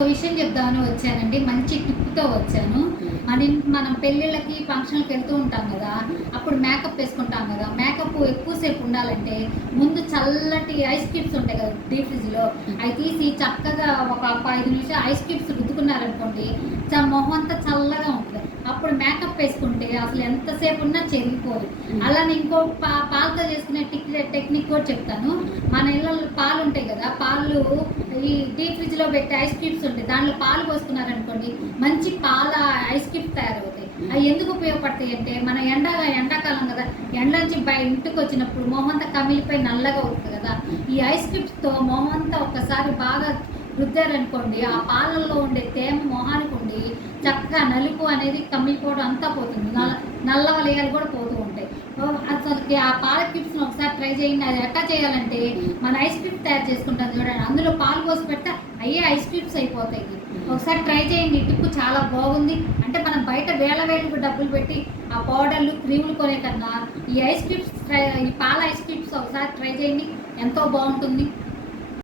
విషయం చెప్దామని వచ్చానండి. మంచి టిప్‌తో వచ్చాను. మనం పెళ్ళిళ్ళకి, ఫంక్షన్‌లకి వెళ్తూ ఉంటాం గదా! అప్పుడు మేకప్ వేసుకుంటాం గదా! మేకప్ ఎక్కువ సేపు ఉండాలంటే ముందు చల్లటి ఐస్ క్యూబ్స్ ఉంటాయి కదా! డీప్ ఫ్రిడ్జ్‌లో అవి తీసి చక్కగా ఒక 5 నిమిషాలు ఐస్ క్యూబ్స్ రుద్దుకున్నారనుకోండి, మొహం అంతా చల్లగా ఉంటది. అప్పుడు మేకప్ వేసుకుంటే అసలు ఎంతసేపు ఉన్నా చెరిగిపోదు. అలానే ఇంకో పాలతో చేసుకునే టెక్నిక్ కూడా చెప్తాను. మన ఇళ్ళల్లో పాలు ఉంటాయి కదా! పాలు ఈ డీప్ ఫ్రిడ్జ్‌లో పెట్టి ఐస్ క్యూబ్స్ ఉంటాయి. దాంట్లో పాలు పోసుకున్నారనుకోండి, మంచి పాల ఐస్ క్యూబ్స్ తయారవుతాయి. అవి ఎందుకు ఉపయోగపడతాయి అంటే, మన ఎండాకాలం కదా! ఎండ నుంచి ఇంటికి వచ్చినప్పుడు మొహం అంతా కమిలిపోయి నల్లగా అవుతుంది కదా! ఈ ఐస్ క్యూబ్స్‌తో మొహం అంతా ఒక్కసారి బాగా రుద్దారనుకోండి, ఆ పాలల్లో ఉండే తేమ మొహానికి ఉండి చక్కగా నలుపు అనేది కమిలిపోవడం అంతా పోతుంది. నల్ల వలయాలు కూడా పోతూ ఉంటాయి. అసలుకి ఆ పాల క్యూబ్స్‌ని ఒకసారి ట్రై చేయండి. అది ఎట్లా చేయాలంటే, మన ఐస్ క్యూబ్స్ తయారు చేసుకుంటాం చూడండి, అందులో పాలు పోసి పెడితే అయ్యే ఐస్ క్యూబ్స్ అయిపోతాయి. ఒకసారి ట్రై చేయండి. టిప్ చాలా బాగుంది. అంటే మనం బయట వేలకు డబ్బులు పెట్టి ఆ పౌడర్లు, క్రీములు కొనే కన్నా ఈ ఐస్ క్యూబ్స్ ఈ పాల ఐస్ క్యూబ్స్ ఒకసారి ట్రై చేయండి. ఎంతో బాగుంటుంది.